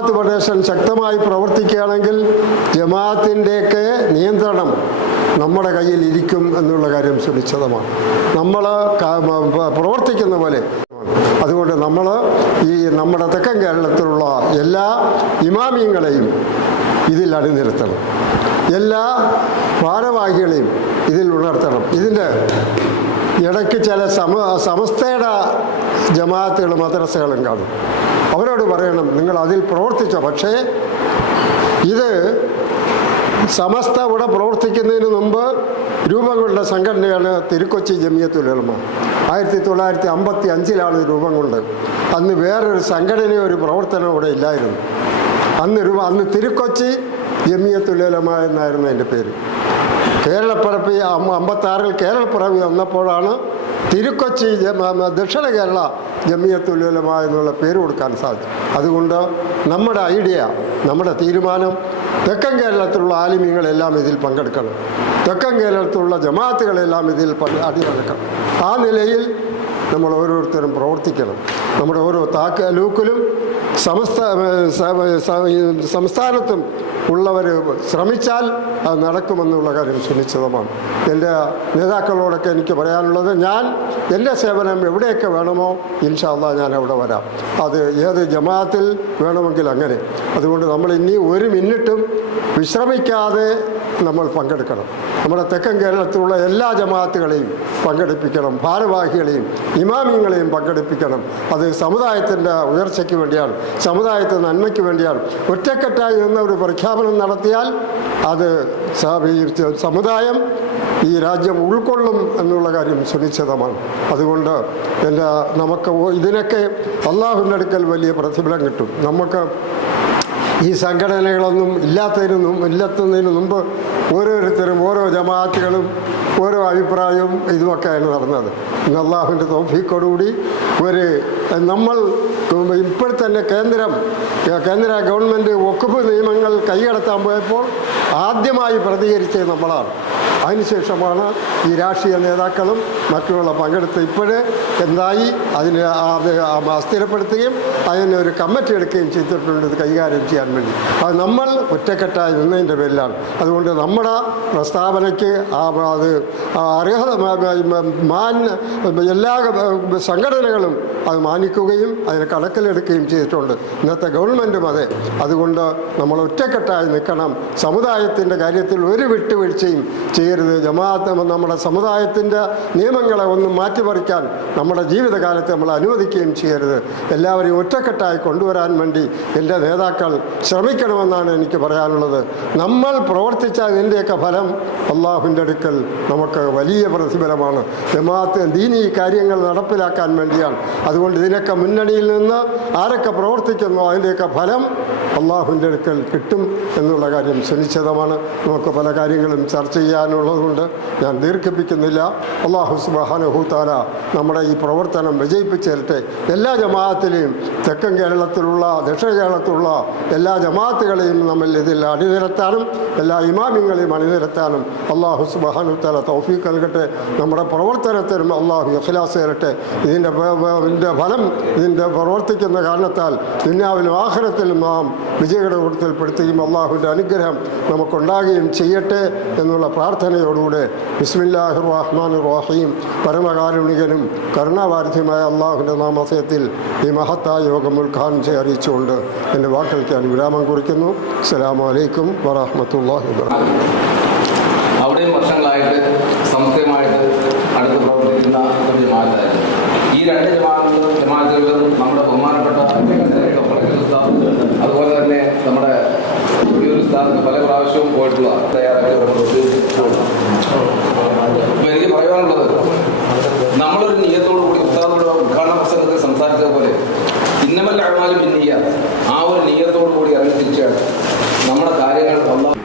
ജമാഅത്ത് federation ശക്തമായി പ്രവർത്തിക്കുകയാണെങ്കിൽ ജമാഅത്തിന്റെയൊക്കെ നിയന്ത്രണം നമ്മുടെ കയ്യിൽ ഇരിക്കും എന്നുള്ള കാര്യം സുനിശ്ചിതമാണ്. നമ്മൾ പ്രവർത്തിക്കുന്ന പോലെ. അതുകൊണ്ട് നമ്മൾ ഈ നമ്മുടെ തെക്കൻ കേരളത്തിലുള്ള എല്ലാ ഇമാമിയങ്ങളെയും ഇതിൽ അണിനിരത്തണം. എല്ലാ ഭാരവാഹികളെയും ഇതിൽ ഉണർത്തണം. ഇതിന്റെ ഇടയ്ക്ക് ചില സമ സമസ്തയുടെ ജമാഅത്തുകളും മദ്രസകളും കാണും. അവരോട് പറയണം നിങ്ങൾ അതിൽ പ്രവർത്തിച്ചോ. പക്ഷേ ഇത് സമസ്ത ഇവിടെ പ്രവർത്തിക്കുന്നതിന് മുമ്പ് രൂപം കൊണ്ട സംഘടനയാണ് തിരുക്കൊച്ചി ജമിയത്തുലമ ആയിരത്തി തൊള്ളായിരത്തി അമ്പത്തി അഞ്ചിലാണ് രൂപം കൊണ്ട് അന്ന് വേറൊരു സംഘടനയോ ഒരു പ്രവർത്തനം ഇവിടെ ഇല്ലായിരുന്നു. അന്ന് രൂപ അന്ന് തിരുക്കൊച്ചി ജമിയത്തുലമ എന്നായിരുന്നു അതിന്റെ പേര്. കേരളപ്പിറപ്പി അമ്പത്താറിൽ കേരളപ്പിറവി വന്നപ്പോഴാണ് തിരുക്കൊച്ചി ദക്ഷിണ കേരള ജമിയത്തുലമ എന്നുള്ള പേര് കൊടുക്കാൻ സാധിച്ചു അതുകൊണ്ട് നമ്മുടെ ഐഡിയ നമ്മുടെ തീരുമാനം തെക്കൻ കേരളത്തിലുള്ള ആലിമ്യങ്ങളെല്ലാം ഇതിൽ പങ്കെടുക്കണം. തെക്കൻ കേരളത്തിലുള്ള ജമാഅത്തുകളെല്ലാം ഇതിൽ പങ്ക് അടിനടക്കണം ആ നിലയിൽ നമ്മൾ ഓരോരുത്തരും പ്രവർത്തിക്കണം. നമ്മുടെ ഓരോ താലൂക്കിലും സമസ്ത സ- സ- സംസ്ഥാനത്തും ഉള്ളവർ ശ്രമിച്ചാൽ അത് നടക്കുമെന്നുള്ള കാര്യം സുനിശ്ചിതമാണ്. എന്റെ നേതാക്കളോടൊക്കെ എനിക്ക് പറയാനുള്ളത് ഞാൻ എന്റെ സേവനം എവിടെയൊക്കെ വേണമോ ഇൻഷാല്ല ഞാൻ അവിടെ വരാം. അത് ഏത് ജമാഅത്തിൽ വേണമെങ്കിൽ അങ്ങനെ. അതുകൊണ്ട് നമ്മൾ ഇനി ഒരു മിനിറ്റും വിശ്രമിക്കാതെ നമ്മൾ പങ്കെടുക്കണം. നമ്മുടെ തെക്കൻ കേരളത്തിലുള്ള എല്ലാ ജമാഅത്തുകളെയും പങ്കെടുപ്പിക്കണം ഭാരവാഹികളെയും ഇമാമിങ്ങളെയും പങ്കെടുപ്പിക്കണം. അത് സമുദായത്തിന്റെ ഉയർച്ചയ്ക്ക് വേണ്ടിയാണ് സമുദായത്തിന്റെ നന്മയ്ക്ക് വേണ്ടിയാണ്. ഒറ്റക്കെട്ടായി നിന്ന ഒരു പ്രഖ്യാപനം നടത്തിയാൽ അത് സമുദായം ഈ രാജ്യം ഉൾക്കൊള്ളും എന്നുള്ള കാര്യം സുനിശ്ചിതമാണ്. അതുകൊണ്ട് എല്ലാ നമുക്ക് ഇതിനൊക്കെ അള്ളാഹുവിന്റെ അടുക്കൽ വലിയ പ്രതിഫലം കിട്ടും. നമുക്ക് ഈ സംഘടനകളൊന്നും ഇല്ലാത്തതിന് മുമ്പ് ഇല്ലാത്തതിന് മുമ്പ് ഓരോരുത്തരും ഓരോ ജമാഅത്തുകളും ഓരോ അഭിപ്രായവും ഇതുമൊക്കെയാണ് നടന്നത്. ഇന്ന് അള്ളാഹുവിന്റെ തോഫിക്കോടുകൂടി ഒരു നമ്മൾ ഇപ്പോൾ തന്നെ കേന്ദ്രം കേന്ദ്ര ഗവൺമെന്റ് ഒക്കുപ്പ് നിയമങ്ങൾ കൈകടത്താൻ പോയപ്പോൾ ആദ്യമായി പ്രതികരിച്ചത് നമ്മളാണ്. അതിനുശേഷമാണ് ഈ രാഷ്ട്രീയ നേതാക്കളും മറ്റുള്ള പങ്കെടുത്ത് ഇപ്പോഴേ എന്തായി അതിന് അത് അസ്ഥിരപ്പെടുത്തുകയും അതിന് ഒരു കമ്മിറ്റി എടുക്കുകയും ചെയ്തിട്ടുണ്ട് കൈകാര്യം ചെയ്യാൻ വേണ്ടി. അത് നമ്മൾ ഒറ്റക്കെട്ടായി നിന്നതിന്റെ പേരിലാണ്. അതുകൊണ്ട് നമ്മുടെ പ്രസ്താവനയ്ക്ക് ആ അത് അർഹത മാന്യ എല്ലാ സംഘടനകളും അത് മാനിക്കുകയും അതിന് കണക്കിലെടുക്കുകയും ചെയ്തിട്ടുണ്ട്. ഇന്നത്തെ ഗവൺമെന്റും അതെ. അതുകൊണ്ട് നമ്മൾ ഒറ്റക്കെട്ടായി നിൽക്കണം. സമുദായത്തിന്റെ കാര്യത്തിൽ ഒരു വിട്ടുവീഴ്ചയും ചെയ്യരുത് ജമാഅത്ത് നമ്മുടെ സമുദായത്തിന്റെ നിയമങ്ങളെ ഒന്നും മാറ്റിമറിക്കാൻ നമ്മുടെ ജീവിതകാലത്ത് നമ്മൾ അനുവദിക്കുകയും ചെയ്യരുത്. എല്ലാവരെയും ഒറ്റക്കെട്ടായി കൊണ്ടുവരാൻ വേണ്ടി എന്റെ നേതാക്കൾ ശ്രമിക്കണമെന്നാണ് എനിക്ക് പറയാനുള്ളത്. നമ്മൾ പ്രവർത്തിച്ച ഇതിന്റെയൊക്കെ ഫലം അള്ളാഹുവിന്റെ അടുക്കൽ നമുക്ക് വലിയ പ്രതിഫലമാണ്. ജമാഅത്ത് ദീനി കാര്യങ്ങൾ നടപ്പിലാക്കാൻ വേണ്ടിയാണ്. അതുകൊണ്ട് ഇതിനൊക്കെ മുന്നണിയിൽ നിന്ന് ആരൊക്കെ പ്രവർത്തിക്കുന്നു അതിന്റെയൊക്കെ ഫലം അള്ളാഹുവിന്റെ അടുക്കൽ കിട്ടും എന്നുള്ള കാര്യം സുനിശ്ചിതമാണ്. നമുക്ക് പല കാര്യങ്ങളും ചർച്ച ചെയ്യാനുള്ളതുകൊണ്ട് ഞാൻ ദീർഘിപ്പിക്കുന്നില്ല. അള്ളാഹു സുബാനഹൂത്താല നമ്മുടെ ഈ പ്രവർത്തനം വിജയിപ്പിച്ചേരട്ടെ. എല്ലാ ജമാഅത്തിലെയും തെക്കൻ കേരളത്തിലുള്ള ദക്ഷിണ കേരളത്തിലുള്ള എല്ലാ ജമാഅത്തുകളെയും നമ്മൾ ഇതിൽ അണിനിരത്താനും എല്ലാ ഇമാമിങ്ങളെയും അണിനിരത്താനും അള്ളാഹു സുബാനു തല തൗഫീഖ് നൽകട്ടെ. നമ്മുടെ പ്രവർത്തനത്തിനും അള്ളാഹു ഇഖ്ലാസ് തരട്ടെ. ഇതിന്റെ ഇതിന്റെ ഫലം ഇതിന്റെ പ്രവർത്തിക്കുന്ന കാരണത്താൽ ദുന്യാവിലും ആഹ്ലത്തിലും നാം വിജയയുടെ കൂട്ടത്തിൽപ്പെടുത്തുകയും അള്ളാഹുവിന്റെ അനുഗ്രഹം നമുക്കുണ്ടാകുകയും ചെയ്യട്ടെ എന്നുള്ള പ്രാർത്ഥനയോടുകൂടെ ബിസ്മില്ലാഹിർ റഹ്മാൻ റഹീം. പരമകാരുണികനും കരുണാവാരിധ്യമായ അള്ളാഹുവിന്റെ നാമസയത്തിൽ ഈ മഹത്തായ യോഗം ഉദ്ഘാടനം ചെയ്ത് അറിയിച്ചുകൊണ്ട് എന്റെ വാക്കുകൾക്ക് ഞാൻ വിരാമം കുറിക്കുന്നു. അസ്സലാമു അലൈക്കും വറഹ്മത്തുള്ളാഹി വബറകാതുഹു. അവിടെയും വർഷങ്ങളായിട്ട് സംസ്ഥയുമായിട്ട് അടുത്ത് പ്രവർത്തിക്കുന്ന ഒരു ജമാഅത്തായിരുന്നു. ഇന്നമല്ല അമാലും പിന്നീയ ആ ഒരു നീയത്തോടു കൂടി ഇറങ്ങി തിരിച്ചാണ് നമ്മുടെ കാര്യങ്ങൾ അള്ളാഹ്